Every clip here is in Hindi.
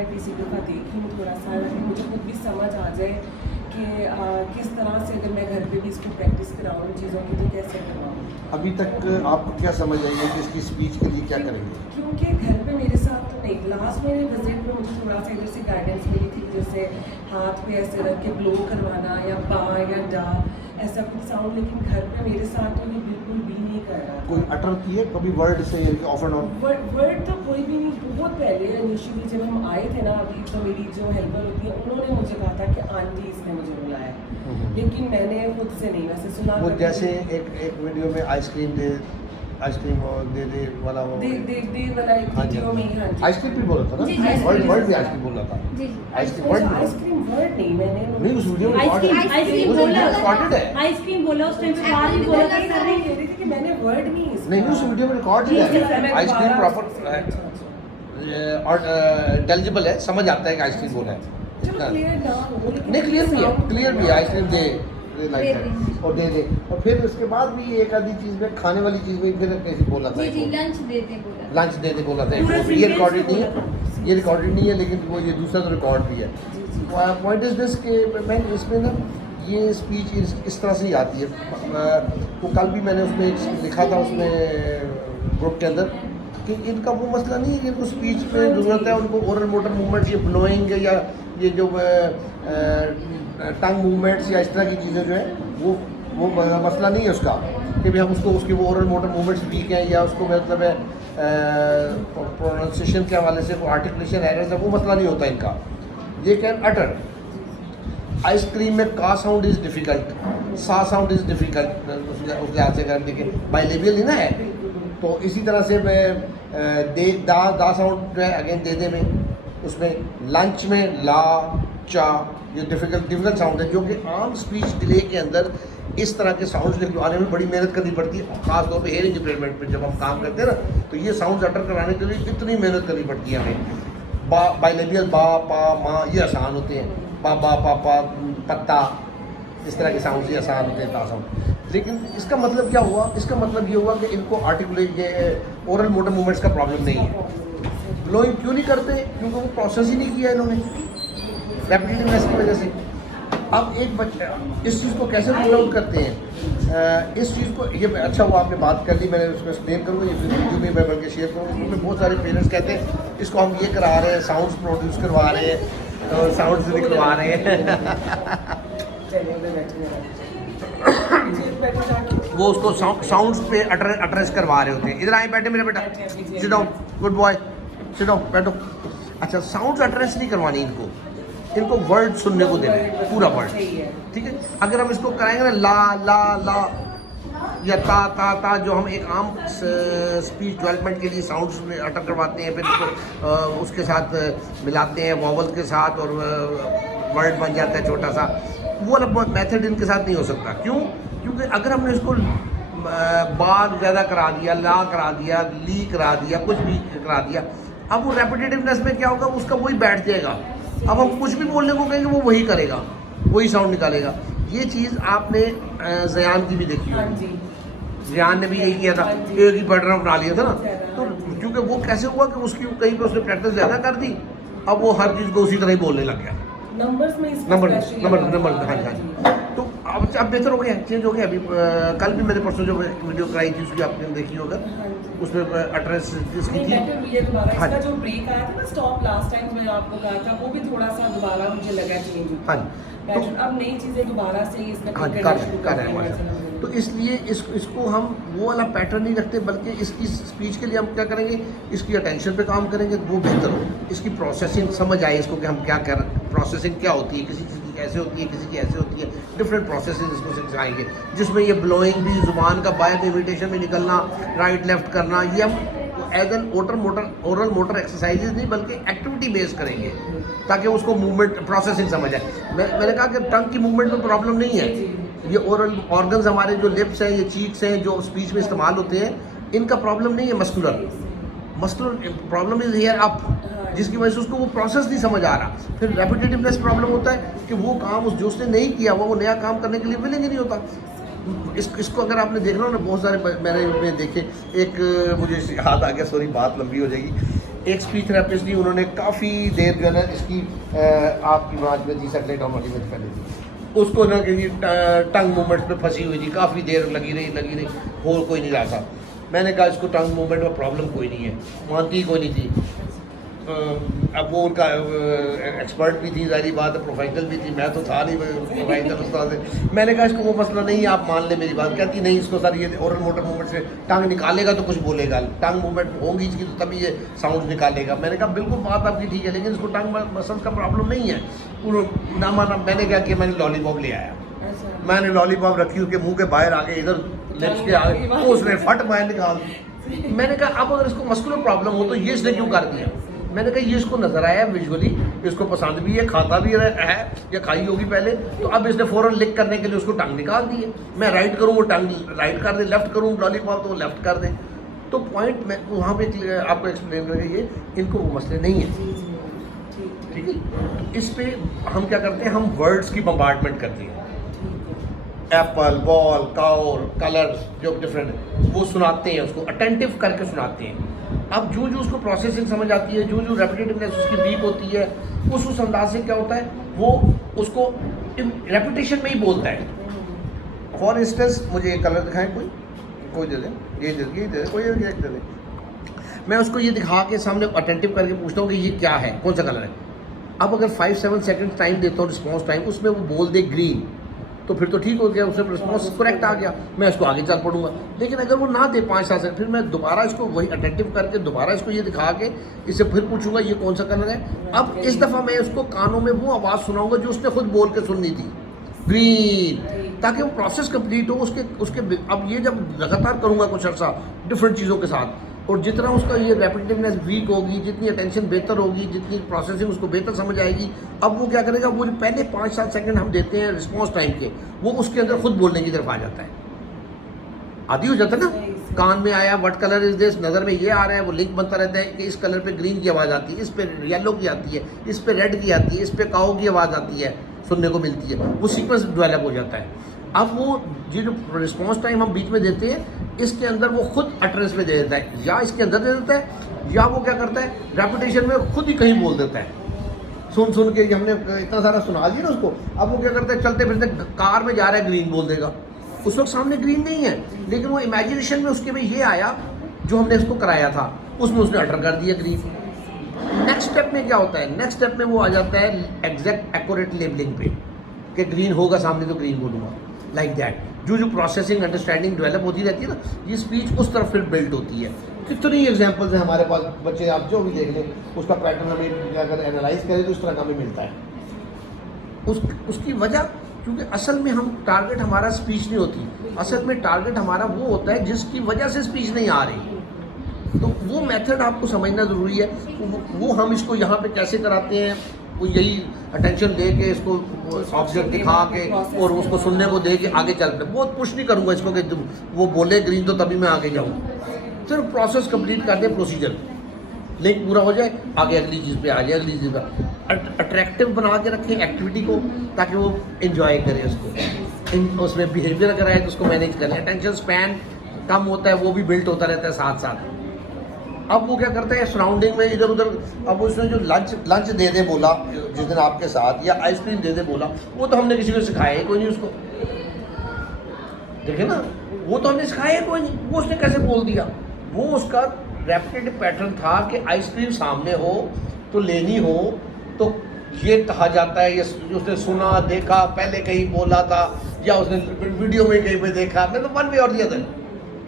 मैं किसी दफ़ा देखी हूँ थोड़ा सा, लेकिन मुझे खुद भी समझ आ जाए कि किस तरह से अगर मैं घर पे भी इसको प्रैक्टिस कराऊँ चीज़ों की तो कैसे करवाऊँ। अभी तक आपको क्या समझ आई है कि इसकी स्पीच के लिए क्या करेंगे? क्योंकि घर पे मेरे साथ तो नहीं, लास्ट मेरे विजिट में मुझे थोड़ा सा इधर से गाइडेंस मिली थी, जैसे हाथ पे ऐसे रख के ब्लो करवाना या बा या डा ऐसा कुछ साउंड, लेकिन घर पे मेरे साथ तो ये बिल्कुल भी नहीं कर रहा। कोई अटर की है कभी वर्ड से ऑफ एंड ऑन? वर्ड तो कोई भी नहीं। बहुत पहले इनिशियली जब हम आए थे ना, अभी तो मेरी जो हेल्पर होती है उन्होंने मुझे कहा था कि आंटी इसने मुझे बुलाया, लेकिन मैंने खुद से नहीं वैसे सुना। वो जैसे एक वीडियो में आइसक्रीम दे दे वाला वो दे वाला एक वीडियो में ही, हाँ जी, आइसक्रीम भी बोला था ना, जी, जी, वर्ड भी आइसक्रीम बोला था। जी आइसक्रीम वर्ड आइसक्रीम वर्ड नहीं मैंने नहीं, उस वीडियो में आइसक्रीम बोला, रिकॉर्डेड है। आइसक्रीम बोला उस टाइम पे, बाहर भी बोला था कह रही थी कि मैंने वर्ड नहीं इसका। नहीं, उस वीडियो में रिकॉर्ड है। आइसक्रीम प्रॉपर है और इंटेलिजिबल है, समझ आता है कि आइसक्रीम बोला है। क्लियर ना हो, लेकिन नहीं, क्लियर भी है आइसक्रीम दे लाइक दैट और दे और फिर उसके बाद भी एक आधी चीज़ में, खाने वाली चीज़ में फिर कैसे बोला था, जी लंच देते बोला, लंच देने बोला था। पूरा ये रिकॉर्डेड नहीं sentence है, ये रिकॉर्डेड नहीं है, लेकिन वो ये दूसरा तो रिकॉर्ड भी है। पॉइंट इज दिस कि मैं इसमें ना ये स्पीच इस तरह से ही आती है। वो कल भी मैंने उसमें लिखा था उसमें ग्रुप के अंदर कि इनका वो मसला नहीं है कि इनको स्पीच में ज़रूरत है, उनको ओरल मोटर मूवमेंट्स, ये ब्लोइंग या ये जो टंग मूवमेंट्स या इस तरह की चीज़ें जो है वो मसला नहीं है उसका, कि भाई हम उसको उसकी वो ओरल मोटर मूवमेंट्स वीक हैं या उसको मतलब है प्रोनाउंसिएशन के हवाले से आर्टिकुलेशन एरर्स है, वो मसला नहीं होता इनका। ये कैन अटर आइसक्रीम में का साउंड इज़ डिफ़िकल्ट, सा साउंड इज़ डिफ़िकल्ट, उस लिहाज से अगर देखें बाइलेबियल ही ना है, तो इसी तरह से दे दा साउंड जो है अगेन दे में, उसमें लंच में ला चा, ये डिफ़िकल्ट साउंड है जो कि आम स्पीच डिले के अंदर इस तरह के साउंड्स निकलवाने में बड़ी मेहनत करनी पड़ती है। ख़ास तौर पे हेयरिंग इम्पेयरमेंट पे जब हम काम करते हैं ना, तो ये साउंड्स अटर कराने के लिए इतनी मेहनत करनी पड़ती है हमें। बाइलेबियल बा पा मा ये आसान होते हैं, पा पत्ता, इस तरह के साउंड ये आसान होते हैं, ता साउंड। लेकिन इसका मतलब क्या हुआ? इसका मतलब ये हुआ कि इनको आर्टिकुलेट ये ओरल मोटर मूवमेंट्स का प्रॉब्लम नहीं है। ब्लोइंग क्यों नहीं करते? क्योंकि वो प्रोसेस ही नहीं किया इन्होंने रेपिटेटिवनेस की वजह से। अब एक बच्चा इस चीज़ को कैसे रूल आउट करते हैं? इस चीज़ को ये अच्छा हुआ आपने बात कर ली, मैंने उसमें एक्सप्लेन करूँगा, ये वीडियो में मैं बल्कि शेयर करूँगा। इसमें बहुत सारे पेरेंट्स कहते हैं इसको हम ये करा रहे हैं, साउंड्स प्रोड्यूस करवा रहे हैं, साउंड्स निकलवा रहे हैं वो उसको साउंड्स पे अड्रेस करवा रहे होते हैं। इधर आए बैठे मेरा बेटा, sit down, good boy, sit down, बैठो। अच्छा, साउंड्स अड्रेस नहीं करवानी इनको वर्ड सुनने को देना, पूरा वर्ड, ठीक है। अगर हम इसको कराएंगे ना ला या ता जो हम एक आम स्पीच डेवलपमेंट के लिए साउंड्स में अटर करवाते हैं, फिर इसको उसके साथ मिलाते हैं वॉवल के साथ और वर्ड बन जाता है छोटा सा, वो वाला मेथड इनके साथ नहीं हो सकता। क्यों? क्योंकि अगर हमने इसको बार ज़्यादा करा दिया, ला करा दिया, ली करा दिया, कुछ भी करा दिया, अब वो रेपिटेटिवनेस में क्या होगा, उसका वही बैठ जाएगा। अब हम कुछ भी बोलने को कहेंगे वो वही करेगा, वही साउंड निकालेगा। ये चीज़ आपने ज़यान की भी देखी होगी, ज़यान ने भी यही किया था, एक ही पैटर्न बना लिया था ना। तो क्योंकि वो कैसे हुआ कि उसकी कहीं पर उसने प्रैक्टिस ज़्यादा कर दी, अब वो हर चीज़ को उसी तरह ही बोलने लग गया। नंबर हाँ। तो अब बेहतर हो गया, चेंज हो गया। अभी कल भी मैंने परसों जो वीडियो कराई थी उसकी आपने देखी होगा, उसमें एड्रेस जिसकी थी, हाँ, जो ब्रेक आया था ना स्टॉप लास्ट टाइम मैंने आपको कहा था, वो भी थोड़ा सा दोबारा मुझे लगा चेंज। हाँ, तो अब नई चीज़ें दोबारा से इसका कर रहे हैं। तो इसलिए इसको हम वो वाला पैटर्न नहीं रखते, बल्कि इसकी स्पीच के लिए हम क्या करेंगे, इसकी अटेंशन पे काम करेंगे, वो बेहतर हो। इसकी प्रोसेसिंग समझ आए इसको कि हम क्या कर, प्रोसेसिंग क्या होती है, किसी चीज़ की कैसे होती है, किसी की ऐसे होती है, डिफरेंट प्रोसेसेस इसको सिखाएंगे, जिसमें ये ब्लोइंग भी, ज़ुबान का बाय इमिटेशन में निकलना, राइट लेफ्ट करना, ये हम as an oral motor exercises नहीं बल्कि एक्टिविटी बेस्ड करेंगे, ताकि उसको मूवमेंट प्रोसेसिंग समझ आए। मैंने कहा कि टंग की मूवमेंट में प्रॉब्लम नहीं है, ये ओरल ऑर्गन्स हमारे जो लिप्स हैं, ये चीक्स हैं, जो स्पीच में इस्तेमाल होते हैं, इनका प्रॉब्लम नहीं है। Muscular problem is here up, जिसकी वजह से उसको वो प्रोसेस नहीं समझ आ रहा। फिर रेपिटेटिवनेस प्रॉब्लम होता है कि वो काम जो उसने नहीं किया वो नया काम करने के लिए विलिंग ही नहीं होता। इसको अगर आपने देखना हो ना, बहुत सारे मैंने देखे, एक मुझे याद आ गया, सॉरी बात लंबी हो जाएगी, एक स्पीच थेरेपिस्ट थी, उन्होंने काफ़ी देर जो है ना इसकी आपकी आवाज़ में थी सेटेलाइट ऑन वाली में पहले थी, उसको ना कि टंग मूवमेंट्स पे फंसी हुई थी, काफ़ी देर लगी रही हो कोई नहीं रहा था। मैंने कहा इसको टंग मूवमेंट में प्रॉब्लम कोई नहीं है, मानती कोई नहीं थी। अब वो उनका एक्सपर्ट भी थी, जाहिर बात है, प्रोफेशनल भी थी, मैं तो था नहीं प्रोफेशनल उस्ताद है। मैंने कहा इसको वो मसला नहीं है, आप मान ले मेरी बात। कहती नहीं, इसको सर ये ओरल मोटर मूवमेंट से टांग निकालेगा तो कुछ बोलेगा, टांग मूवमेंट होगी इसकी तो तभी ये साउंड निकालेगा। मैंने कहा बिल्कुल बात आपकी ठीक है, लेकिन इसको टांग मसल का प्रॉब्लम नहीं है। ना माना, मैंने क्या किया, मैंने लॉलीपॉप ले आया, मैंने लॉलीपॉप रखी, उसके मुँह के बाहर आगे इधर लिप्स के आगे, तो उसने फट बाहर निकाल दी। मैंने कहा अब अगर इसको मस्कुलर प्रॉब्लम हो तो ये इसने क्यों कर दिया। मैंने कहा ये इसको नजर आया विजुअली, इसको पसंद भी है, खाता भी है या खाई होगी पहले, तो अब इसने फ़ौरन लिक करने के लिए उसको टंग निकाल दी है। मैं राइट करूँ वो टंग राइट कर दे, लेफ्ट करूँ लॉलीपॉप तो वो लेफ्ट कर दे। तो पॉइंट मैं वहाँ पे आपको एक्सप्लेन करेंगे, ये इनको वो मसले नहीं है, ठीक है। तो इस पे हम क्या करते हैं, हम वर्ड्स की बम्बार्डमेंट करते हैं, एप्पल, बॉल, काउ, कलर्स जो डिफरेंट, वो सुनाते हैं, उसको अटेंटिव करके सुनाते हैं। अब जो उसको प्रोसेसिंग समझ आती है, जो रेपिटेटिवनेस उसकी वीक होती है, उस अंदाज से क्या होता है, वो उसको रेपिटेशन में ही बोलता है। फॉर इंस्टेंस मुझे ये कलर दिखाएं, कोई दे दे, ये दे दे, कोई एक दे दे। मैं उसको ये दिखा के सामने अटेंटिव करके पूछता हूँ कि ये क्या है, कौन सा कलर है। अब अगर 5-7 सेकंड टाइम देता हूँ रिस्पॉन्स टाइम, उसमें वो बोल दे ग्रीन, तो फिर तो ठीक हो गया, उससे रिस्पॉन्स करेक्ट आ गया, मैं इसको आगे चल पड़ूंगा। लेकिन अगर वो ना दे 5-7 सेकंड, फिर मैं दोबारा इसको वही अटेंटिव करके दोबारा इसको ये दिखा के इससे फिर पूछूंगा ये कौन सा कलर है। अब इस दफ़ा मैं उसको कानों में वो आवाज़ सुनाऊंगा जो उसने खुद बोल के सुननी थी, ग्रीन, ताकि वो प्रोसेस कंप्लीट हो उसके। अब ये जब लगातार करूँगा कुछ अर्सा डिफरेंट चीज़ों के साथ, और जितना उसका ये रेपिटेटिवनेस वीक होगी, जितनी अटेंशन बेहतर होगी, जितनी प्रोसेसिंग उसको बेहतर समझ आएगी, अब वो क्या करेगा, वो जो पहले 5-7 सेकंड हम देते हैं रिस्पॉन्स टाइम के, वो उसके अंदर खुद बोलने की तरफ आ जाता है, आदि हो जाता है ना। कान में आया व्हाट कलर इज दिस, नज़र में ये आ रहा है, वो लिंक बनता रहता है कि इस कलर पे ग्रीन की आवाज़ आती है, इस पे येलो की आती है, इस पे रेड की आती है, इस पे काऊ की आवाज़ आती है, सुनने को मिलती है, वो सीक्वेंस डेवलप हो जाता है। अब वो जो रिस्पॉन्स टाइम हम बीच में देते हैं, इसके अंदर वो खुद अटरेंस में दे देता है, या इसके अंदर दे देता है, या वो क्या करता है रेपिटेशन में खुद ही कहीं बोल देता है। सुन के हमने इतना सारा सुना दिया ना उसको, अब वो क्या करता है, चलते फिरते कार में जा रहा है, ग्रीन बोल देगा। उस वक्त सामने ग्रीन नहीं है, लेकिन वो इमेजिनेशन में उसके में ये आया जो हमने इसको कराया था, उसमें उसने अटर कर दिया ग्रीन। नेक्स्ट स्टेप में क्या होता है, नेक्स्ट स्टेप में वो आ जाता है एग्जैक्ट एक्यूरेट लेबलिंग पे, कि ग्रीन होगा सामने तो ग्रीन बोलूँगा, लाइक दैट। जो प्रोसेसिंग अंडरस्टैंडिंग डेवलप होती रहती है ना, ये स्पीच उस तरफ फिर बिल्ड होती है। कितनी एग्जांपल्स हैं हमारे पास, बच्चे आप जो भी देख लें, उसका पैटर्न हमें अगर एनालाइज करें तो उस तरह का हमें मिलता है। उसकी वजह, क्योंकि असल में हम टारगेट हमारा स्पीच नहीं होती, असल में टारगेट हमारा वो होता है जिसकी वजह से स्पीच नहीं आ रही। तो वो मेथड आपको समझना ज़रूरी है। वो हम इसको यहाँ पे कैसे कराते हैं, वो यही अटेंशन दे के इसको ऑब्जेक्ट दिखा के और उसको सुनने को दे के आगे चलते। बहुत पुश नहीं करूँगा इसको कि वो बोले ग्रीन तो तभी मैं आगे जाऊँ, सिर्फ प्रोसेस कंप्लीट कर दे, प्रोसीजर लिंक पूरा हो जाए, आगे अगली चीज़ पे आ जाए, अगली चीज़ पर अट्रैक्टिव बना के रखें एक्टिविटी को, ताकि वो इन्जॉय करे उसको, उसमें बिहेवियर अगर है तो उसको मैनेज करें। अटेंशन स्पैन कम होता है, वो भी बिल्ट होता रहता है साथ साथ। अब वो क्या करता है, सराउंडिंग में इधर उधर, अब उसने जो लंच दे दे बोला जिस दिन आपके साथ, या आइसक्रीम दे दे बोला, वो तो हमने किसी को सिखाया ही कोई नहीं उसको, देखे ना, वो तो हमने सिखाया कोई नहीं, वो उसने कैसे बोल दिया। वो उसका रेपिटेटिव पैटर्न था कि आइसक्रीम सामने हो तो लेनी हो तो ये कहा जाता है, ये उसने सुना देखा, पहले कहीं बोला था या उसने वीडियो में कहीं पे देखा, मैं तो वन वे और दिया था,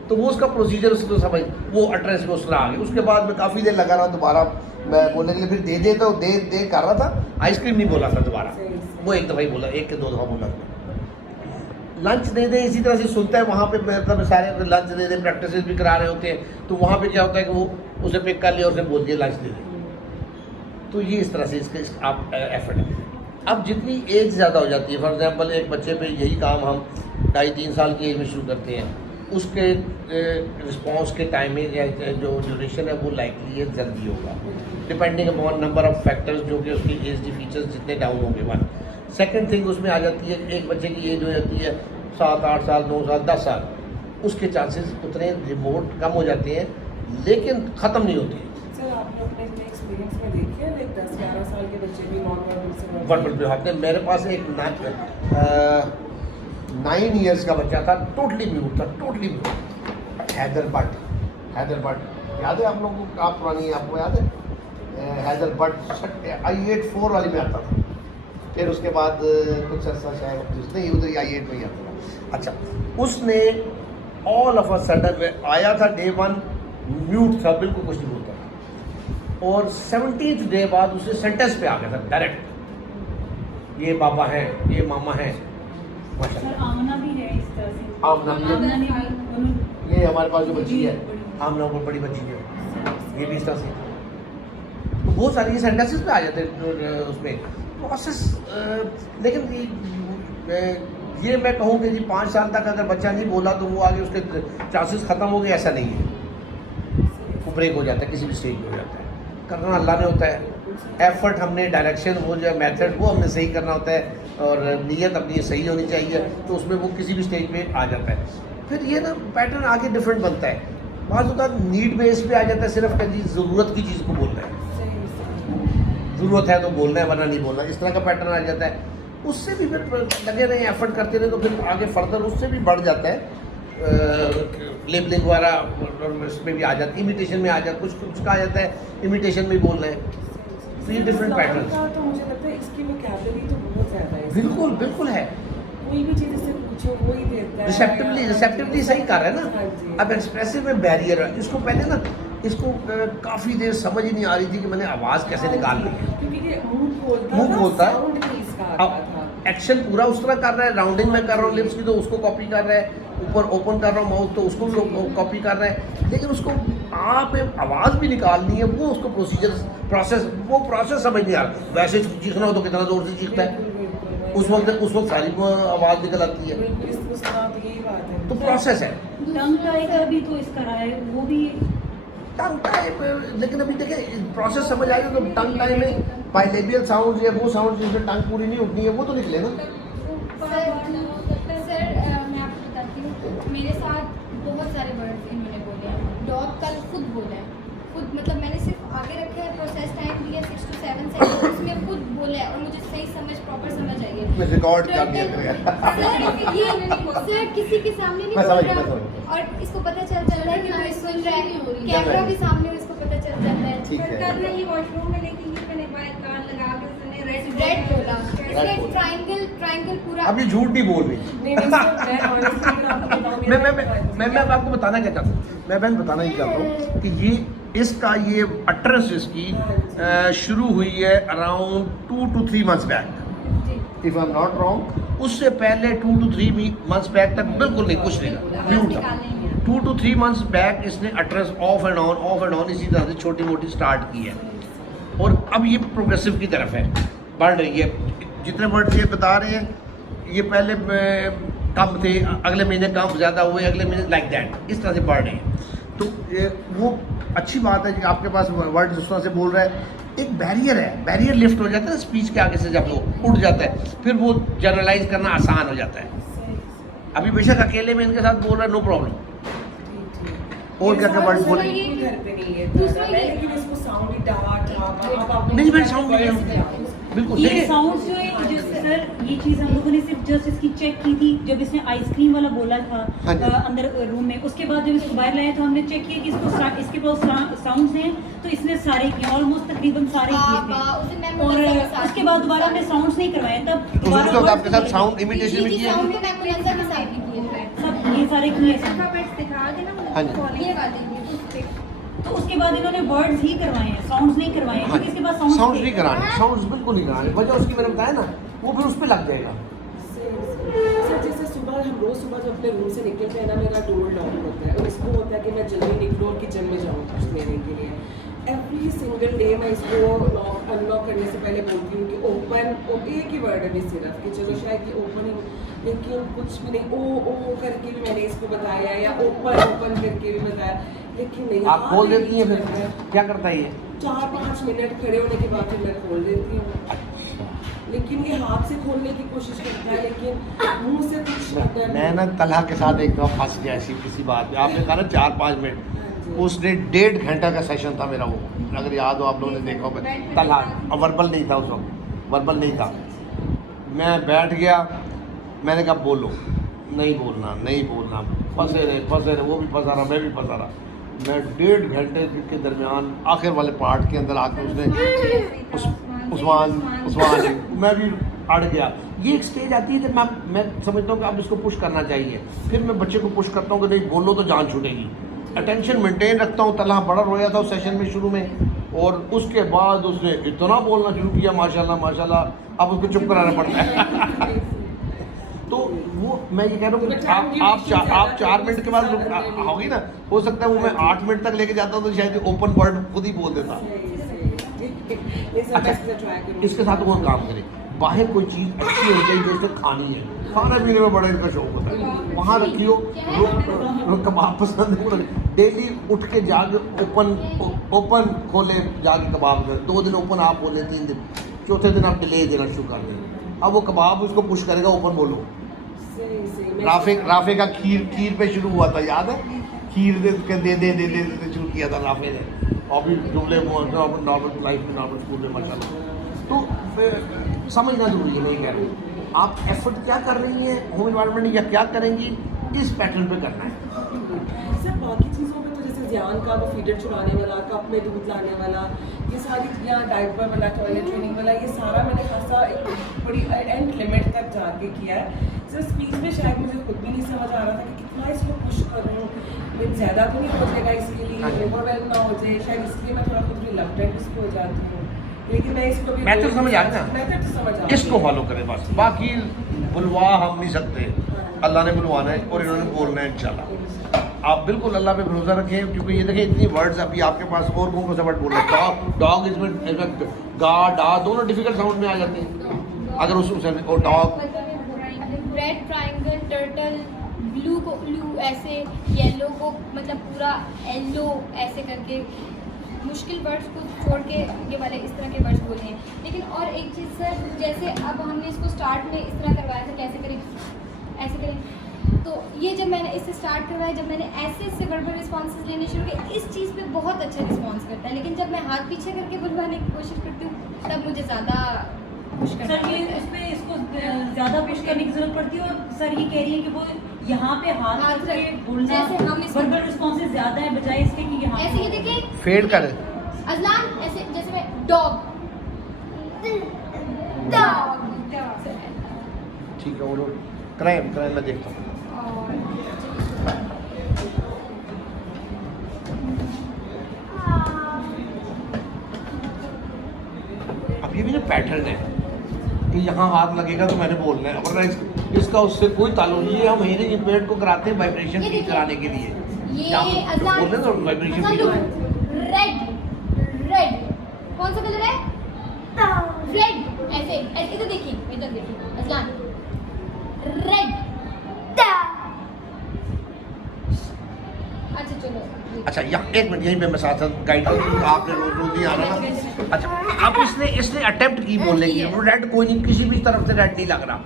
तो वो उसका प्रोसीजर उसको समझ, वो एड्रेस में उसका आ गया। उसके बाद मैं काफ़ी देर लगा रहा दोबारा मैं बोलने के लिए, फिर दे तो दे कर रहा था, आइसक्रीम नहीं बोला था दोबारा, वो एक दफ़ा ही बोला, एक के दो दफ़ा बोला। लंच दे दे, इसी तरह से सुनता है, वहाँ पे मतलब सारे लंच दे दे प्रैक्टिस भी करा रहे होते हैं, तो वहाँ पे क्या होता है कि वो उसे पिक कर लिया और उसे बोल दिया लंच दे दे। तो ये इस तरह से इसका आप एफर्ट है। अब जितनी एज ज़्यादा हो जाती है, फॉर एग्जांपल एक बच्चे पे यही काम हम 2.5-3 साल की एज में शुरू करते हैं, उसके रिस्पॉन्स के टाइमिंग या जो ड्यूरेशन है वो लाइकली है जल्दी होगा, depending upon number of factors, जो कि उसकी एज डी फीचर्स जितने डाउन होंगे। वन सेकेंड थिंग उसमें आ जाती है, एक बच्चे की एज हो जाती है 7-8 साल, 9 साल, 10 साल, उसके चांसेस उतने रिमोट कम हो जाते हैं, लेकिन ख़त्म नहीं होते। सर आपने अपने इतने एक्सपीरियंस में देखे हैं, लाइक 10-11 साल के बच्चे भी नॉन वर्बल से वर्बल पे होते हैं। मेरे पास एक 9 इयर्स का बच्चा था, टोटली म्यूट था, टोटली म्यूट। हैदर भट्ट याद है आप लोगों को? आप पुरानी, आपको याद है? हैदर भट्ट I-8-4 वाली में आता था, फिर उसके बाद कुछ ऐसा शायद नहीं, उधर I-8 में ही आता था। अच्छा, उसने ऑल ऑफ अ सडन आया था, डे 1 म्यूट था, बिल्कुल कुछ नहीं बोलता था, और 17th डे बाद उसने सेंटेंस पे आ गया था डायरेक्ट, ये पापा हैं, ये मामा हैं। सर आमना भी है इस तरह से। आमना भी है। आमना ने भी ये हमारे पास जो बच्ची है, आमना बहुत बड़ी बच्ची है, ये भी इस तरह से। तो बहुत सारी ये सेंटेंसेस पे आ जाते हैं उसमें प्रोसेस। लेकिन ये मैं कहूँ कि जी 5 साल तक अगर बच्चा नहीं बोला तो वो आगे उसके चांसेस ख़त्म हो गए, ऐसा नहीं है। वो ब्रेक हो जाता है, किसी भी स्टेज में हो जाता है। करना अल्लाह ने होता है, एफर्ट हमने, डायरेक्शन, वो जो मेथड वो हमने सही करना होता है, और नीयत अपनी सही होनी चाहिए, तो उसमें वो किसी भी स्टेज पे आ जाता है। फिर ये ना पैटर्न आगे डिफरेंट बनता है। बाज़ होता नीड बेस पे आ जाता है, सिर्फ कभी ज़रूरत की चीज़ को बोलता है, ज़रूरत है तो बोलना है वरना नहीं बोलना, इस तरह का पैटर्न आ जाता है। उससे भी फिर लगे रहे, एफर्ट करते रहे, तो फिर आगे फर्दर उससे भी बढ़ जाता है। लेबलिंग वगैरह इसमें भी आ जाता है, इमिटेशन में आ जाता है, कुछ का आ जाता है, इमिटेशन में बोलना है। तो ये डिफरेंट पैटर्न। तो मुझे लगता है इसकी वोकैबुलरी तो बहुत ज़्यादा है। बिल्कुल है। कोई भी चीज़ इससे पूछो वो ही देता है। रिसेप्टिवली सही कर रहा है हाँ ना। जी। अब एक्सप्रेसिव में बैरियर है, इसको पहले ना इसको काफ़ी देर समझ ही नहीं आ रही थी कि मैंने आवाज़ कैसे निकालनी है, क्योंकि ये मुंह मुंह खोलता है। साउंड नहीं इसका आता था। अब एक्शन पूरा उस तरह कर रहा है, राउंडिंग में कर रहा हूँ लिप्स की तो उसको कॉपी कर रहा है, ऊपर ओपन कर रहा हूँ माउथ तो उसको कॉपी कर रहा है, लेकिन उसको आप आवाज़ भी निकालनी है, वो उसको प्रोसेस समझ नहीं आ रहा। वैसे चीखना हो तो कितना ज़ोर से चीखता है, उस वक्त सारी आवाज़ निकल आती है, बिल्कुल इसको सुना तो यही बात है। तो प्रोसेस है। टंग टाई का भी तो इसका रहा है, वो भी टंग टाई, लेकिन अभी देखिए प्रोसेस समझ आएगा तो टंग टाई में बाइलेबियल साउंड या वो साउंड जिसमें टंग पूरी नहीं उठनी है वो तो निकले ना। सर मैं आपको बताती हूँ, मेरे साथ बहुत सारे वर्ड्स इन्होंने बोले हैं। डॉग कल खुद बोला है, खुद मतलब मैंने सिर्फ आगे रखा है, प्रोसेस टाइम दिया 6 to 7 सेकंड, उसमें खुद बोला है और मुझे सही समझ प्रॉपर समझ आई है। मैं रिकॉर्ड कर दिया करेगा। सर ये सर किसी के सामने नहीं मैं बोल समझ रहा गया, और इसको पता चल जाता है कि कोई सुन रहा है, कैमरा भी सामने उसको पता चल जाता है। ठीक है। करना ये वॉशरूम में, लेकिन ये मैंने बाहर कान लगा के सुने रेड बोला, इसने ट्रायंगल पूरा। अब ये झूठ नहीं बोल रही। नहीं मैं honestly अगर आपको बताऊँ, मैं आपको बताना क्या चाहता हूँ, मैं बहन बताना ही चाहता हूँ कि ये इसका ये अट्रेस इसकी शुरू हुई है around 2 to 3 months back, if I am not wrong. उससे पहले 2 to 3 months बैक तक बिल्कुल नहीं, कुछ नहीं था, म्यूट था। 2 to 3 months बैक इसने अट्रेस ऑफ एंड ऑन इसी तरह से छोटी मोटी स्टार्ट की है, और अब ये प्रोग्रेसिव की तरफ है, बढ़ रही है। जितने वर्ड ये बता रहे हैं, ये पहले कम थे, अगले महीने कम ज़्यादा हुए, अगले महीने लाइक दैट, इस तरह से बढ़ रहे हैं। तो वो अच्छी बात है कि आपके पास वर्ड जिस तरह से बोल रहा है, एक बैरियर है, बैरियर लिफ्ट हो जाता है स्पीच के आगे से, जब वो उठ जाता है फिर वो जनरलाइज करना आसान हो जाता है। अभी बेशक अकेले में इनके साथ बोल रहा है, नो प्रॉब्लम, और क्या क्या वर्ड बोले घर पे नहीं है दूसरा, लेकिन इसको साउंड ही डाट नहीं, मैंने साउंड नहीं, बिल्कुल ये देखिए। साउंड जो है, जो सर ये चीज़ हम लोगों ने सिर्फ जस्ट इसकी चेक की थी जब इसने आइसक्रीम वाला बोला था हाँ जी। अंदर रूम में। उसके बाद जब इसको बाहर लाया तो हमने चेक किया कि इसके पास साउंड्स हैं, तो इसने सारे किए, ऑलमोस्ट तकरीबन सारे किए थे। और उसके बाद दोबारा हमने साउंड्स नहीं करवाए, तब उसके बाद आपके साथ साउंड इमिटेशन भी किया। साउंड मैं मुनज़्ज़र के साथ भी किए थे। सब ये सारे किए थे। हाँ जी। ये बात है। तो उसके बाद इन्होंने वर्ड्स ही करवाए हैं, साउंड्स नहीं करवाए हैं, क्योंकि इसके पास साउंड्स नहीं कराने, साउंड्स बिल्कुल नहीं कराने, वजह उसकी मैंने बताया ना, वो फिर उस पर लग जाएगा। सर जैसे सुबह हम रोज सुबह जब अपने रूम से निकलते हैं ना, मेरा डोर लॉक होता है और इसको होता है कि मैं जल्दी निकलूँ और किचन में जाऊँ कुछ लेने के लिए। एवरी सिंगल डे मैं इसको लॉक अनलॉक करने से पहले बोलती हूँ कि ओपन, एक ही वर्ड है सिर्फ कि चलो शायद ये ओपन ही, लेकिन कुछ भी नहीं, ओ करके भी मैंने इसको बताया या ओपन करके भी बताया, लेकिन नहीं। आप खोल देती हैं, फिर क्या करता है ये? 4-5 मिनट खड़े होने के बाद फिर मैं खोल देती हूँ, लेकिन ये हाथ से खोलने की कोशिश करता है, लेकिन मुंह से कुछ मैं ना तलहा के साथ एक दफ़ा फंस गया ऐसी किसी बात में, आपने कहा ना 4-5 मिनट, उसने 1.5 घंटा का सेशन था मेरा वो, अगर याद हो आप लोगों ने देखा होगा। तला वर्बल नहीं था उस वक्त, वर्बल नहीं था। मैं बैठ गया, मैंने कहा बोलो, नहीं बोलना नहीं बोलना, फंसे रहे, वो भी फंसा रहा, मैं भी फंसा रहा। मैं 1.5 घंटे के दरमियान आखिर वाले पार्ट के अंदर आकर उसने उस्मान मैं भी अड़ गया। ये एक स्टेज आती है जब मैं समझता हूँ कि अब इसको पुश करना चाहिए, फिर मैं बच्चे को पुश करता हूँ कि नहीं बोलो तो जान छूटेगी। अटेंशन मेंटेन रखता हूँ। तलहा बड़ा रोया था उस सेशन में शुरू में, और उसके बाद उसने इतना बोलना शुरू किया माशाल्लाह माशाल्लाह, अब उसको चुप कराना पड़ता है। तो वो मैं ये कह रहा हूँ कि आप 4 मिनट के बाद होगी ना, हो सकता है वो मैं 8 मिनट तक लेके जाता तो शायद ओपन वर्ड खुद ही बोल देता। अच्छा, इसके साथ वो काम करें, बाहर कोई चीज़ अच्छी होनी चाहिए जो उसने खानी है, खाना पीने में बड़ा इनका शौक होता है, वहाँ रखियो। कबाब पसंद है, डेली उठ के जाके ओपन खोले जाके कबाब कर, 2 दिन ओपन आप बोले, 3 दिन, चौथे दिन आप डिले देना शुरू कर दें। अब वो कबाब उसको पुश करेगा, ओपन बोलो। राफे का खीर पे शुरू हुआ था, याद है? खीर दे शुरू किया था राफे ने, और भी जुमले नॉर्मल लाइफ में, नॉर्मल स्कूल में माशाल्लाह। तो समझना जरूरी है, नहीं कह रहे आप एफर्ट क्या कर रही हैं होम एनवायरनमेंट या क्या करेंगी, इस पैटर्न पे करना है। सर बाकी चीज़ों में तो जैसे ध्यान का वो फीडर चुराने वाला, कप में दूध लाने वाला, ये सारी चीज़ें, डायपर वाला, टॉयलेट ट्रेनिंग वाला, ये सारा मैंने खासा एक बड़ी एंड लिमिट तक जाके किया है। सर स्पीच में शायद मुझे खुद भी नहीं समझ आ रहा था कि कितना इसको पुश करूँ, ज़्यादा तो नहीं हो जाएगा इसके लिए, ओवरवेल्म ना हो जाए, शायद इसलिए मैं थोड़ा खुद रिलक्टेंट इसको हो जाती हूँ। लेकिन मैं इसको भी मैथड समझ आ गया, मैथड समझ आ, इसको फॉलो करें बस, बाकी बुलवा हम नहीं सकते, अल्लाह ने बुलवाना है और इन्होंने बोलना है इंशाल्लाह। आप बिल्कुल अल्लाह पे भरोसा रखें, क्योंकि ये देखिए इतनी वर्ड्स अभी आपके पास, और कौन सा वर्ड बोल रहे हैं, डॉग इसमें गा डा दोनों डिफिकल्ट साउंड में आ जाते हैं अगर उस और dog, red triangle, turtle, blue को ब्लू ऐसे, येलो को मतलब पूरा येलो ऐसे करके, मुश्किल वर्ड्स को छोड़ के ये वाले इस तरह के वर्ड्स बोले हैं। लेकिन और एक चीज़ सर, जैसे अब हमने इसको स्टार्ट में इस तरह करवाया था, कैसे करें ऐसे करें, तो ये जब मैंने इससे स्टार्ट करवाया, जब मैंने ऐसे वर्बल रिस्पॉन्सेज लेने शुरू किए, इस चीज़ पे बहुत अच्छा रिस्पॉन्स करता है। लेकिन जब मैं हाथ पीछे करके बुलवाने की कोशिश करती हूँ तब मुझे ज़्यादा पुश करना सर ये इसमें इसको ज़्यादा पुश करने की जरूरत पड़ती है, और सर ये कह रही है कि वो यहाँ पे हाथ रख के बोलना, जैसे हम इसको वर्बल रिस्पॉन्सेज ज़्यादा है बजाय इसके कि यहाँ ऐसे, ये देखिए फेड कर अजलान ऐसे, जैसे मैं डॉग, ठीक है, वो क्राइम मैं देखता हूँ। अब ये भी जो पैटर्न है कि यहाँ हाथ लगेगा तो मैंने बोलना है, वरना इसका उससे कोई ताल्लुक नहीं है। हम हीयरिंग इम्पेयर्ड को कराते हैं वाइब्रेशन फील कराने के लिए, ये बोल रहे तो वाइब्रेशन फील। रेड कौन सा कलर है? रेड ऐसे ऐसे, इधर देखिए, इधर देखिए अजलान, रेड। अच्छा चलो, अच्छा यहाँ एक मिनट, यहीं पे मैं साथ साथ गाइड करूँगा, आपने रोज नहीं आना ना। अच्छा अब इसने अटेम्प्ट की बोलने की, वो रेड कोई नहीं, किसी भी तरफ से रेड नहीं लग रहा,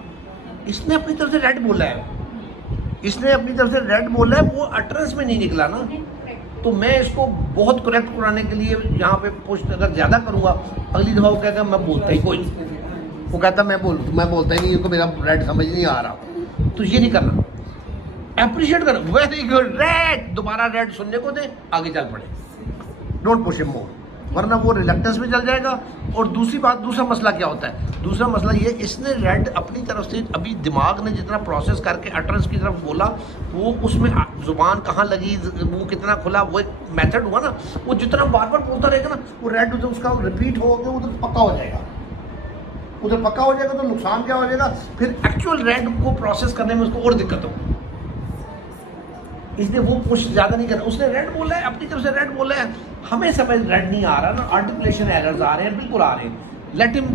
इसने अपनी तरफ से रेड बोला है, इसने अपनी तरफ से रेड बोला है, वो अटरेंस में नहीं निकला ना। तो मैं इसको बहुत करेक्ट कराने के लिए यहाँ पे पुश अगर ज़्यादा करूँगा, अगली दफ़ा वो कहेगा मैं बोलता ही कोई नहीं, वो कहता मैं बोलता ही नहीं, इनको मेरा रेड समझ नहीं आ रहा। तो ये नहीं करना, अप्रिशिएट कर, वेरी गुड रेड, दोबारा रेड सुनने को दे, आगे चल पड़े, डोंट पुश हिम मोर, वरना वो रिलक्टेंस में चल जाएगा। और दूसरी बात, दूसरा मसला क्या होता है, दूसरा मसला ये, इसने रेड अपनी तरफ से, अभी दिमाग ने जितना प्रोसेस करके अटरेंस की तरफ बोला, वो उसमें ज़ुबान कहाँ लगी, वो कितना खुला, वो एक मेथड हुआ ना, वो जितना बार बार बोलता रहेगा ना, वो रेड उधर उसका रिपीट हो गया, उधर पक्का हो जाएगा, उधर पक्का हो जाएगा। तो नुकसान क्या हो जाएगा, फिर एक्चुअल रेड को प्रोसेस करने में उसको और दिक्कत होगी। इसने वो पुश ज़्यादा नहीं करना, उसने रेड बोला है, अपनी तरफ से रेड बोला है, हमें समझ रेड नहीं आ रहा ना, आर्टिकुलेशन एरर्स आ रहे हैं, बिल्कुल आ रहे हैं। Let him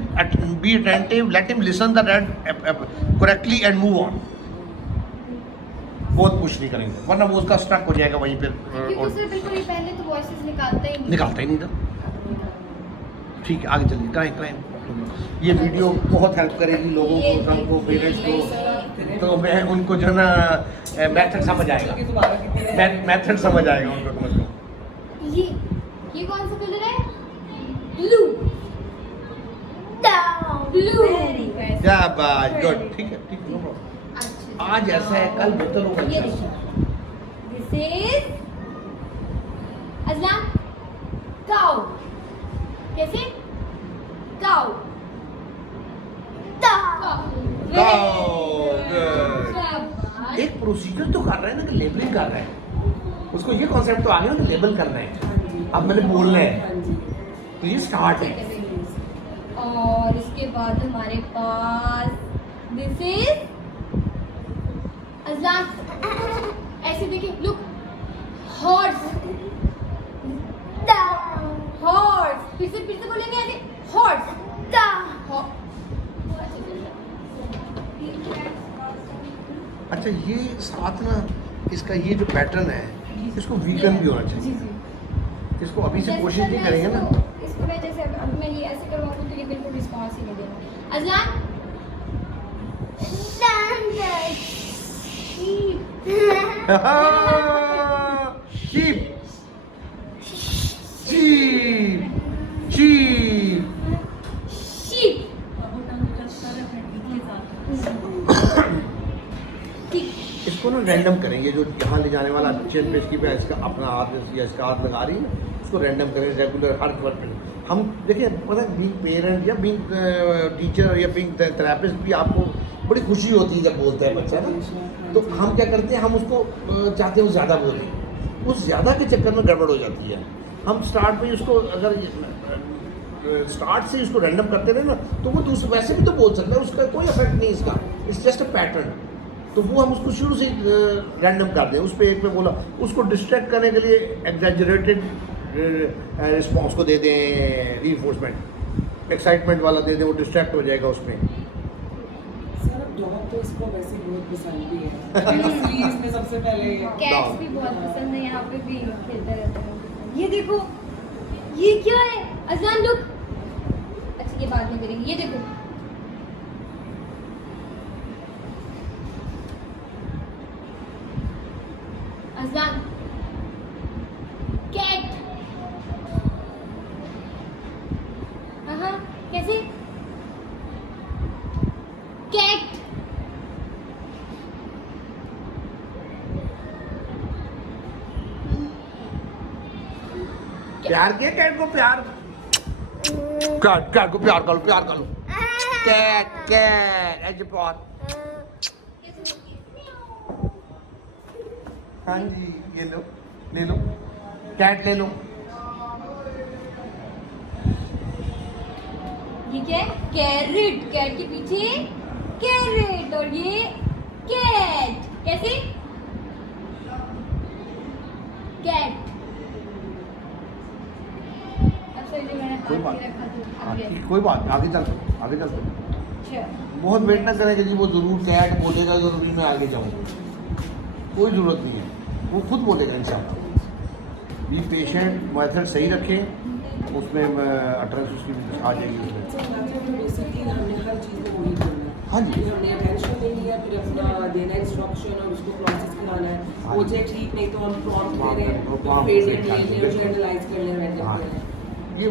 be attentive, late him listen the red correctly and move on. बहुत पुश नहीं करेंगे, वरना वो उसका स्टक हो जाएगा वहीं पर, बिल्कुल पहले तो वॉइसेस निकालता ही नहीं था। ठीक है, आगे चलिए, कराएं। ये वीडियो बहुत हेल्प करेगी लोगों को, सबको, पेरेंट्स को, तो मैं उनको जो ना मेथड समझ आएगा, मेथड समझ आएगा उनको। ये कौन सा कलर है? ब्लू। ब्लू। क्या बात, गुड, ठीक है, ठीक है, no problem। आज ऐसा है, कल बेहतर होगा। ये देखिए, दिस इज अज़लान काउ। कैसे? काउ। गुड। एक प्रोसीजर तो कर रहा है ना, कि लेबलिंग कर रहा है, उसको ये कॉन्सेप्ट तो आ गया ना, लेबल करना है, अब मैंने बोलना है, तो ये स्टार्ट है। और इसके बाद हमारे पास दिस इज अज़लान, ऐसे देखिए, लुक, हॉर्स। हॉर्स, फिर से बोलेंगे ऐसे, हॉर्स। अच्छा, ये साथ ना इसका ये जो पैटर्न है, इसको वीगन भी होना चाहिए। इसको अभी से कोशिश नहीं करेंगे ना, इसको मैं जैसे अब मैं ये ऐसे करवाऊँ तो ये बिल्कुल रिस्पॉन्स ही नहीं देगा। Azlan, cheap cheap cheap. Sheep. ठीक। इसको ना रैंडम करेंगे, जो यहाँ ले जाने वाला चेन पे इसकी पे इसका अपना हाथ या इसका हाथ लगा रही है, उसको रैंडम करें रेगुलर हर वर्क। हम देखिए, पता है, बीइंग पेरेंट या बीइंग टीचर या बीइंग थेरेपिस्ट भी आपको बड़ी खुशी होती है जब बोलता है बच्चा ना, तो हम क्या करते हैं, हम उसको चाहते हैं वो ज़्यादा बोले, उस ज़्यादा के चक्कर में गड़बड़ हो जाती है। हम स्टार्ट में ही उसको अगर स्टार्ट से उसको रैंडम करते रहे ना, तो वो दूसरे वैसे भी तो बोल सकता है, उसका कोई इफेक्ट नहीं इसका, इट्स जस्ट अ पैटर्न। तो वो हम उसको शुरू से रैंडम कर दें, उस पर एक पे बोला, उसको डिस्ट्रैक्ट करने के लिए एग्जैजरेटेड रिस्पॉन्स को दे दें, रीइंफोर्समेंट एक्साइटमेंट वाला दे दें, वो डिस्ट्रैक्ट हो जाएगा उसमें। सर डॉग तो इसको वैसे बहुत पसंद भी है, सीरीज में सबसे पहले कैट्स भी बहुत पसंद है, यहाँ पे भी खेलता रहता है। ये देखो, ये क्या है? अज़लान लुक। अच्छा, ये बाद में करेंगे। ये देखो, अज़लान, कैट। हाँ, कैसे? कैट। प्यार किया कैट को, प्यार कैट, कैट को प्यार कर लो, प्यार कर लो, कैट कैट ऐसे प्यार। हाँ जी, ये लो, ले लो, कैट ले लो। ये क्या है? कैरेट। कैट के पीछे कैरेट, और ये कैट। कैसे? कैट। अब सही से मैंने कोई हाथ बात नहीं रखा तो हाँ, अब ये- ठीक, कोई बात, आगे चलते, आगे चलते। अच्छा। बहुत वेट ना करें कि जी वो ज़रूर कैट बोलेगा, ज़रूरी मैं आगे जाऊँ, कोई ज़रूरत नहीं है, वो खुद बोलेगा इंशाल्लाह। बी पेशेंट, मेथड सही रखें, उसमें अटरेंस उसकी आ जाएगी उसमें। तो बेसिकली हमने हर चीज़ में वही करना है। हाँ जी। फिर हमने अटेंशन देनी है, फिर अपना देना इंस्ट्रक्शन और उसको प्रोसेस कराना है। हाँ वो जी। जो ठीक नहीं तो हम प्रॉम्प्ट दे रहे हैं, prompt फेज दे ले रहे हैं, न्यूरो एनालाइज कर ले रहे हाँ, हैं। ये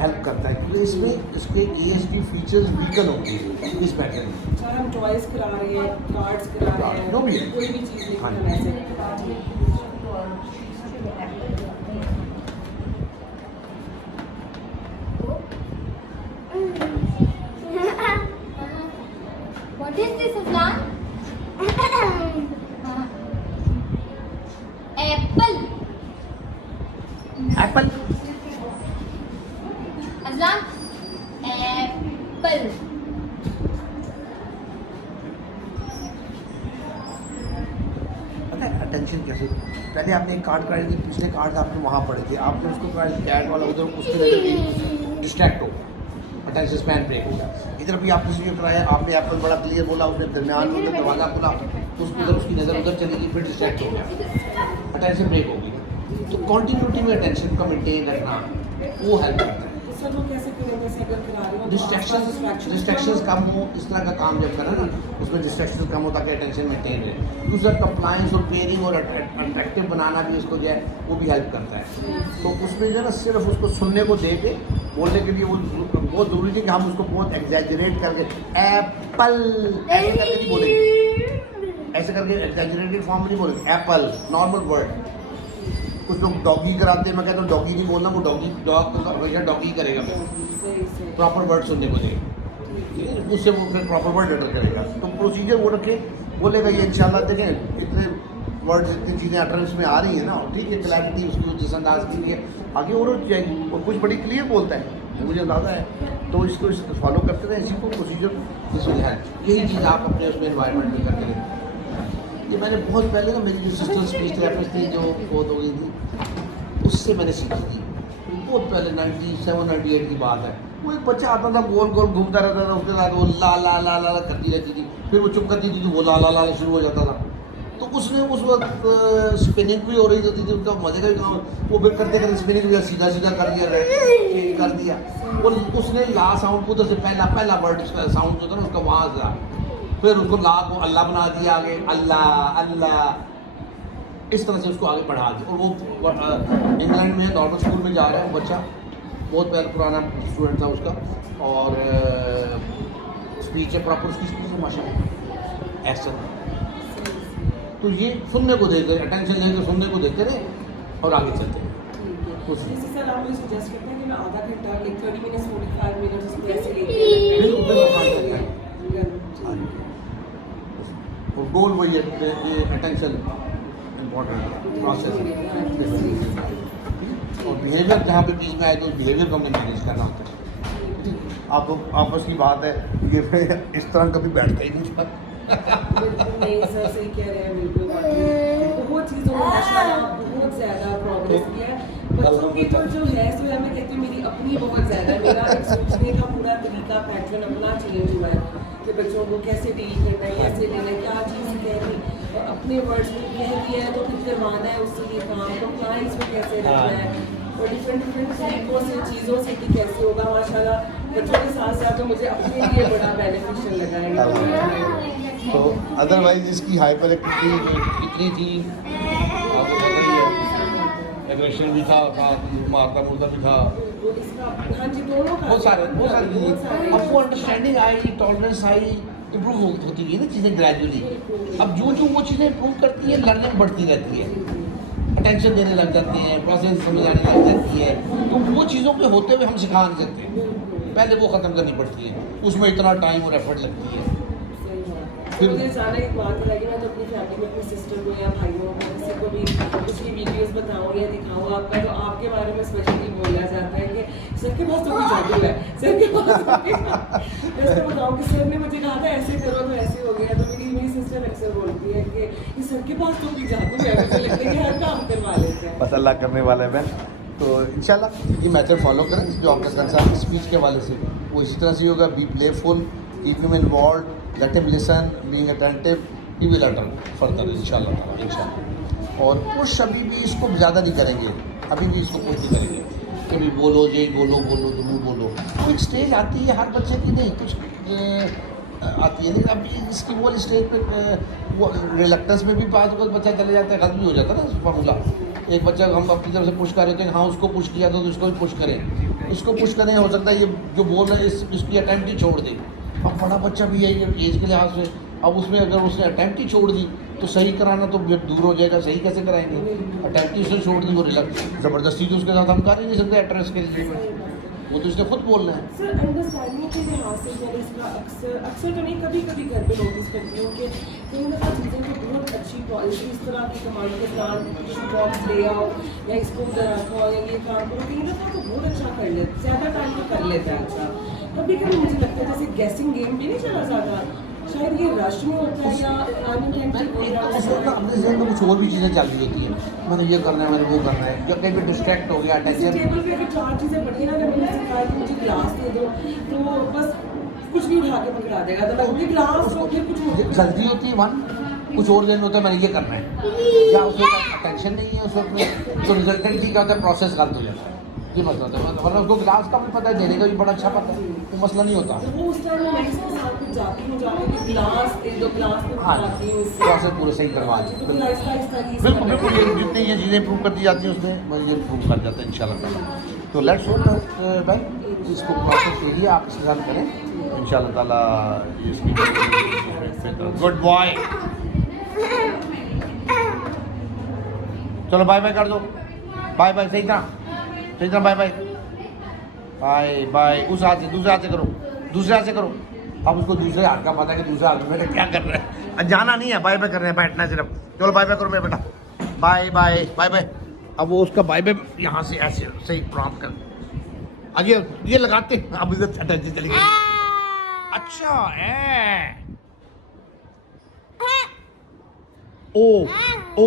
हेल्प करता है, क्योंकि इसमें इसके ASD फीचर्स वीकन होती है इस पैटर्न में। चाहे हम टॉयज करा रहे हैं, कार्ड्स करा रहे हैं, जो भी है। कोई भी चीज़ लेकिन हाँ हम जी। ऐसे कराते हैं। What is this, Aslan? Apple. Apple, Aslan. Apple. पता है अटेंशन कैसे, पहले आपने एक कार्ड काटी थी, पिछले कार्ड आपने वहाँ पड़े थे, आपने उसको कैट वाला उधर उसके नजर डिस्ट्रैक्ट हो, अटेंशन स्पैन ब्रेक हो गया। इधर भी आपने इसलिए कराया, आपने एप्पल बड़ा क्लियर बोला, उसने दरमियान में उधर दरवाजा खुला, तो उधर उसकी नज़र उधर चली गई, फिर डिस्ट्रैक्ट हो गया, अटेंशन ब्रेक हो गई। तो कॉन्टीन्यूटी में अटेंशन का मेंटेन रखना वो हेल्प करता है। सर वो कैसे करेंगे ऐसे अगर करा रहे हो डिस्ट्रैक्शंस कम हो, इस तरह का काम जब करें ना उसमें डिस्ट्रैक्शन कम हो ताकि अटेंशन मेंटेन रहे। दूसरा कंप्लायंस और पेयरिंग और अट्रैक्टिव बनाना भी उसको जो है वो भी हेल्प करता है। तो उसमें जो है ना सिर्फ उसको सुनने को दे के बोलने के लिए वो बहुत ज़रूरी है कि हम उसको बहुत एग्जैजरेट करके एप्पल ऐसे करके नहीं बोलेंगे, ऐसे करके एग्जैजरेटेड फॉर्म में नहीं बोलेंगे, एप्पल नॉर्मल वर्ड। कुछ लोग डॉगी कराते हैं, मैं कहता हूँ डॉगी नहीं बोलना, वो डॉग हमेशा डॉगी करेगा, प्रॉपर वर्ड सुनने को देगा, उससे वो फिर प्रॉपर वर्ड अटर करेगा। तो प्रोसीजर वो रखे, बोलेगा ये इंशाल्लाह। देखें इतने वर्ड्स इतनी चीज़ें अटरेंस में आ रही है ना, ठीक है, क्लैरिटी उसकी जिस अंदाज की है आगे और जाएगी, और कुछ बड़ी क्लियर बोलता है मुझे अंदाज़ा है। तो इसको फॉलो करते रहे, इसी को प्रोसीजर जिसमें है यही चीज़ आप अपने उसमें इन्वायरमेंट में करते रहें। ये मैंने बहुत पहले ना मेरी जो सिस्टर स्पीच थेरेपिस्ट थी जो बहुत हो गई थी, उससे मैंने सीखी थी बहुत पहले 97-98 की बात है। वो एक बच्चा आता था गोल गोल घूमता रहता था, उसके साथ वो ला ला ला ला करती रहती थी, फिर वो चुप करती थी तो वो ला ला ला शुरू हो जाता था। तो उसने उस वक्त स्पिनिंग भी हो रही होती थी, उसका मजे का भी काम, वो फिर करते करते स्पिनिंग भी सीधा सीधा कर दिया और उसने ला साउंड को उधर से पहला वर्ड उसका साउंड जो था ना उसका वहाँ था, फिर उसको ला को अल्लाह बना दिया आगे, अल्लाह अल्लाह, इस तरह से उसको आगे बढ़ा दिया। और वो इंग्लैंड में नॉर्मल स्कूल में जा रहा है बच्चा, बहुत पहले पुराना स्टूडेंट था उसका, और स्पीच है प्रॉपर उसकी स्पीच है माशाल्लाह ऐसा। तो ये सुनने को देते रहे, अटेंशन लेकर सुनने को देते रहे और आगे चलते रहे। जैसे सर आप मुझे सजेस्ट करते हैं कि मैं आधा घंटा लाइक 30 मिनट्स 45 मिनट्स उसको ऐसे लेके और गोल वही है, अटेंशन इम्पोर्टेंट प्रोसेस और बिहेवियर जहाँ पे बीच में आए तो उस बिहेवियर को हमने मैनेज करना होता है। आप आपस की बात है, ये इस तरह कभी बैठता ही नहीं था। नहीं सर सही कह रहे हैं, बिल्कुल बहुत चीज़ों में माशाल्लाह बहुत ज़्यादा प्रोग्रेस किया है। बच्चों की जो है सो है, मैं कहती हूँ मेरी अपनी बहुत ज़्यादा, मेरा एक सोचने का पूरा तरीका पैटर्न अपना चेंज हुआ है कि बच्चों को कैसे डील करना है, कैसे लेना है, क्या चीज़ कहनी और अपने वर्ड्स में कह दिया है तो फिर करवाना है उससे ये काम, कंप्लायंस में कैसे रखना है और डिफरेंट तरीकों से चीज़ों से कि कैसे होगा। माशाल्लाह बच्चों के साथ साथ तो मुझे अपने लिए बड़ा बेनिफिशियल लगा है। तो अदरवाइज इसकी हाइपर एक्टिविटी इतनी थी, आपको पता ही है, एग्रेशन भी था, मारता मुर्दा भी था, हाँ जी दोनों का बहुत सारे चीज़ें। अब वो understanding I, tolerance I, improve होती गई ना चीज़ें ग्रेजुअली। अब जो वो चीज़ें इम्प्रूव करती है लर्निंग बढ़ती रहती है, अटेंशन देने लग जाते हैं, प्रोसेस समझ आने लग जाती है। तो वो चीज़ों के होते हुए हम सिखा नहीं सकते, पहले वो ख़त्म करनी पड़ती है, उसमें इतना टाइम और एफर्ट लगती है। मुझे जाना एक बात लगी, मैं तो अपनी फैमिली में अपनी सिस्टर को या भाइयों को किसी को भी उसकी वीडियोस बताऊँ या दिखाऊँ आपका, तो आपके बारे में स्पेशली बोला जाता है कि सर के पास तो कोई जादू है, सर के पास मैं उसको बताऊँ कि सर ने मुझे कहा था ऐसे करो तो ऐसे हो गया। तो मेरी सिस्टर अक्सर बोलती है कि सर के पास तो कोई जादू है, मुझे लगता है कि हर काम करवा लेते हैं। बस अल्लाह करने वाला है। तो इंशाल्लाह ये मेथड फॉलो करें जो आपका कंसर्न स्पीच के हवाले से, वो इसी तरह से होगा। Be playful, keep him involve, let him listen, being attentive, he will utter further इंशाल्लाह। और पुश अभी भी इसको ज़्यादा नहीं करेंगे, अभी भी इसको पुश नहीं करेंगे कि भी बोलो ये बोलो ज़रूर बोलो। तो एक स्टेज आती है हर बच्चे की, नहीं कुछ आती है, लेकिन अभी इसकी वो स्टेज पे वो रिलक्टेंस में भी पास बच्चा चले जाता है, गलत भी हो जाता है ना फार्मूला। एक बच्चा हम अपनी तरफ से पुश कर रहे थे, हाँ उसको पुश किया तो इसको भी पुश करें, इसको पुश करें, हो सकता है ये जो बोल रहे हैं इसकी अटैम्प्ट ही छोड़ दे। अब बड़ा बच्चा भी है एज के लिहाज से, अब उसमें अगर उसने अटैम्प्ट ही छोड़ दी तो सही कराना तो दूर हो जाएगा, सही कैसे कराएंगे? अटैम्प्ट ही उसने छोड़ दी, वो ज़बरदस्ती तो उसके साथ हम कर ही नहीं सकते एड्रेस के लिए, वो तो इसने खुद बोलना है। सर अंडरस्टैंडिंग के लिहाज से मैंने इसका अक्सर तो नहीं कभी घर पे नोटिस करती हूँ कि कहीं ना कहीं चीज़ें तो बहुत अच्छी पॉलिसी इस तरह की कमांड के प्लान बॉक्स ले आओ या इसको उधर रखो या ये काम करो, कहीं ना कहीं तो बहुत अच्छा कर लेते, ज़्यादा टाइम तो कर लेते हैं अच्छा। कभी कभी मुझे लगता है जैसे गैसिंग गेम भी नहीं चला ज़्यादा, शायद ये रश में होता है या अपने जहन में कुछ और भी चीज़ें चल रही होती हैं, मैंने ये करना है, मैंने वो करना है, या कहीं पे डिस्ट्रैक्ट हो गया अटेंशन। टेबल पे अगर 4 चीज़ें पड़ी ना, अगर मैंने सिखाया कि मुझे ग्लास दे दो तो बस कुछ नहीं उठा के पकड़ा देगा, तो लगती ग्लास को फिर कुछ जल्दी होती है वन, कुछ और दिन होता है मैंने ये करना है, या उसमें अटेंशन नहीं है उस वक्त में, तो रिजल्टेंटली क्या होता है प्रोसेस गलत हो जाता है। ये मसला होता है, वरना उसको ग्लास का भी पता है, देने का भी बड़ा अच्छा पता है, वो मसला नहीं होता। तो वो उस टाइम मैं इसके साथ कुछ जाती हूँ जाके कि गिलास दे दो, गिलास में हाँ खाती हूँ उससे। प्रोसेस पूरे सही करवा तो फिर आहिस्ता आहिस्ता ये सब बिल्कुल बिल्कुल, ये जितनी ये चीज़ें इम्प्रूव करती जाती हैं उसमें मुझे इम्प्रूव कर जाता है इंशाल्लाह ताला। तो लेट्स होप भाई इसको प्रोसेस कीजिए, आप इसके साथ करें इंशाल्लाह ताला इसकी गुड बॉय। चलो बाय बाय कर दो, बाय बाय, सही तरह बाय बाय बाय बाय। उस हाथ से दूसरे हाथ से करो, दूसरे हाथ से करो। अब उसको दूसरे हाथ का पता है कि दूसरे हाथ में बेटा क्या कर रहा है, जाना नहीं है, बाय बाय कर रहे हैं, बैठना है सिर्फ। चलो बाय बाय करो मेरा बेटा, बाय बाय बाय बाय। अब वो उसका बाय बाय यहाँ से ऐसे सही प्रॉम्प्ट कर, आगे ये लगाते हैं। अब इधर अटैच चली गई। अच्छा है, ओ ओ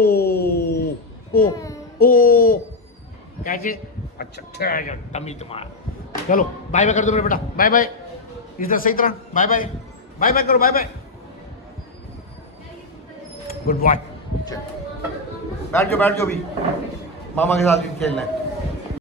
ओ ओ कैसे, अच्छा ठहर टमी तुम्हारा। चलो बाय बाय कर दो मेरा बेटा, बाय बाय, इधर सही तरह बाय बाय, बाय बाय करो, बाय बाय, गुड बॉय। बैठ जाओ भी, मामा के साथ खेलना है।